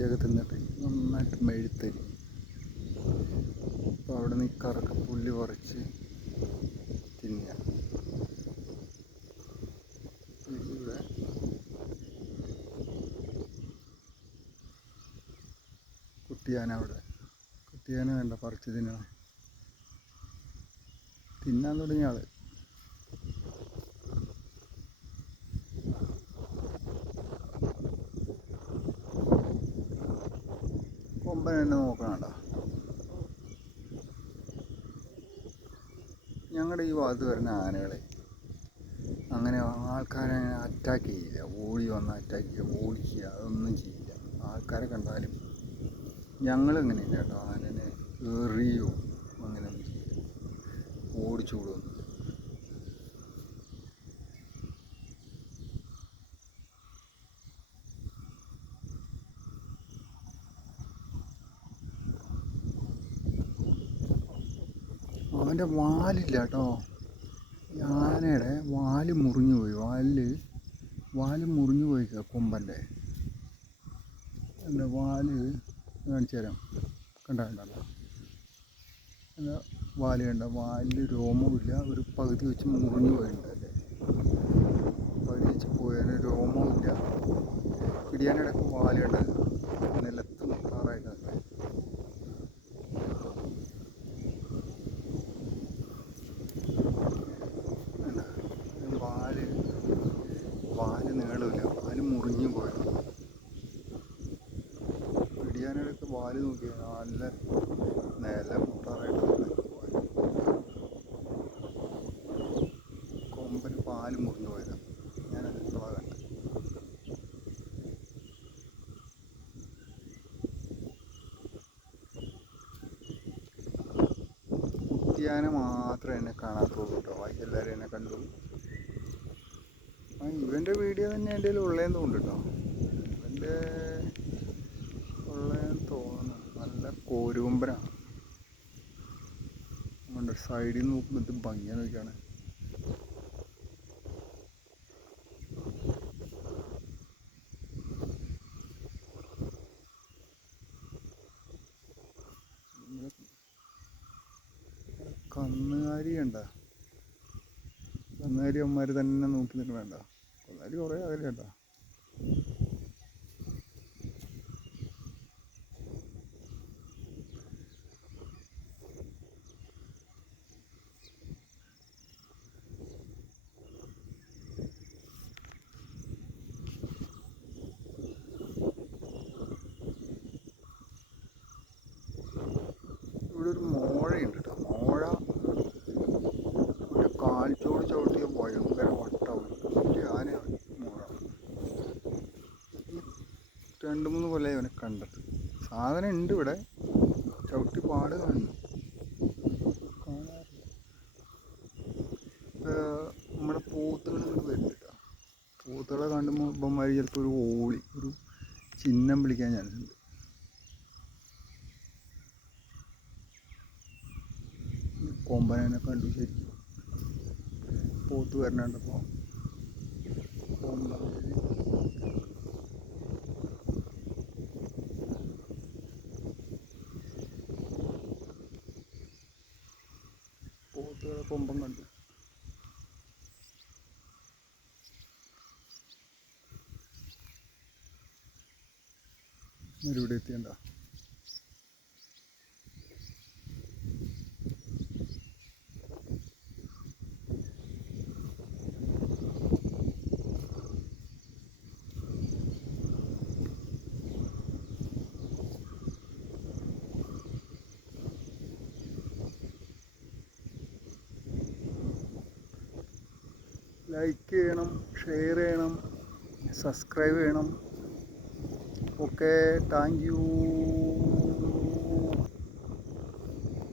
തീറ്റയൊക്കെ തിന്നിട്ട് നന്നായിട്ട് മെഴുത്തരി. അപ്പോൾ അവിടെ നിന്ന് ഈ കറക്ക് പുല്ല് പറിച്ച് തിന്നുക. ഇവിടെ കുട്ടിയാന, കുട്ടിയാന വേണ്ട പറിച്ച് തിന്നണം. തിന്നാൻ തുടങ്ങിയ ആള്. കൊമ്പൻ എന്നെ നോക്കണണ്ട. ഞങ്ങളുടെ ഈ ഭാഗത്ത് വരുന്ന ആനകളെ അങ്ങനെ ആൾക്കാരെ അറ്റാക്ക് ചെയ്യില്ല. ഓടി വന്ന് അറ്റാക്ക് ചെയ്യുക, ഓടിക്കുക, അതൊന്നും ചെയ്യില്ല. ആൾക്കാരെ കണ്ടാലും ഞങ്ങളെങ്ങനെയില്ല കേട്ടോ, ആനനെ എറിയോ അങ്ങനെയൊന്നും ചെയ്യില്ല, ഓടിച്ചു വിടുമൊന്നും. അവൻ്റെ വാലില്ല കേട്ടോ, ആനയുടെ വാല് മുറിഞ്ഞു പോയി. വാല് മുറിഞ്ഞു പോയി കൊമ്പൻ്റെ. എൻ്റെ വാല് കാണിച്ചു തരാം. കണ്ടോ എൻ്റെ വാല് കണ്ട, വാലിൽ രോമവുമില്ല, ഒരു പകുതി വെച്ച് മുറിഞ്ഞു പോയിട്ടുണ്ടല്ലേ, പകുതി വെച്ച് പോയതിന് രോമവുമില്ല. പിടിയാനിടയ്ക്ക് വാല് കണ്ട നിലത്ത് മുട്ടാറായിട്ടല്ലേ. വാല് നീളമില്ല, വാല് മുറിഞ്ഞു പോയത്. പിടിയാനിടയ്ക്ക് വാല് നോക്കിയാൽ നല്ല നില മുട്ടാറായിട്ട് കൊമ്പന് പാല് മുറിഞ്ഞു പോയതാണ്. ഞാനത് ഇപ്പോഴാണ് കണ്ടത്. കുട്ടിയാന മാത്രമേ എന്നെ കാണാത്തുള്ളൂ കേട്ടോ, ബാക്കി എല്ലാവരും എന്നെ കണ്ടു. ഇവൻ്റെ വീഡിയോ തന്നെ എൻ്റെ കയ്യിൽ ഉള്ളതെന്ന് തോന്നുന്നു കേട്ടോ, ഇവൻ്റെ ഉള്ളതെന്ന് തോന്നുന്നു. നല്ല കോരുകൊമ്പനാണ്. നമ്മുടെ സൈഡിൽ നിന്ന് നോക്കുമ്പോൾ ഇത് ഭംഗിയാ നോക്കിയാണ്. കന്നുകാലി കണ്ട, കന്നുകാലി അമ്മമാർ തന്നെ നോക്കി നിൽക്കണ വേണ്ട. കന്നുകാലി കുറേ അകലെ കണ്ട. ഇവിടെ ഒരു മോഴയുണ്ട് കേട്ടോ. മോഴ ഒരു കാൽച്ചോട് ചവിട്ടിയ ഭയങ്കര വട്ടമാണ്. വലിയ ആനയാണ് മോഴ. 2-3 കൊല്ലമായി അവനെ കണ്ടിട്ട്. സാധനം ഉണ്ട് ഇവിടെ, ചവിട്ടി പാട് കാണുന്നു, കാണാറില്ല. നമ്മുടെ പോത്തുകൾ ഇങ്ങോട്ട് വരുന്നുണ്ട് കേട്ടോ. പോത്തുകളെ കാണുമ്പോൾ ഇപ്പന്മാർ ചിലപ്പോൾ ഒരു ചിഹ്നം വിളിക്കാൻ ചാൻസ് ഉണ്ട്. കൊമ്പനെ കണ്ടു ശരിക്കും. പോത്ത് വരണണ്ടപ്പോൾ പോത്തുകളെ കൊമ്പൻ കണ്ടു. ഇവിടെ എത്തിയണ്ട. ലൈക്ക് ചെയ്യണം, ഷെയർ ചെയ്യണം, സബ്സ്ക്രൈബ് ചെയ്യണം. Okay, thank you.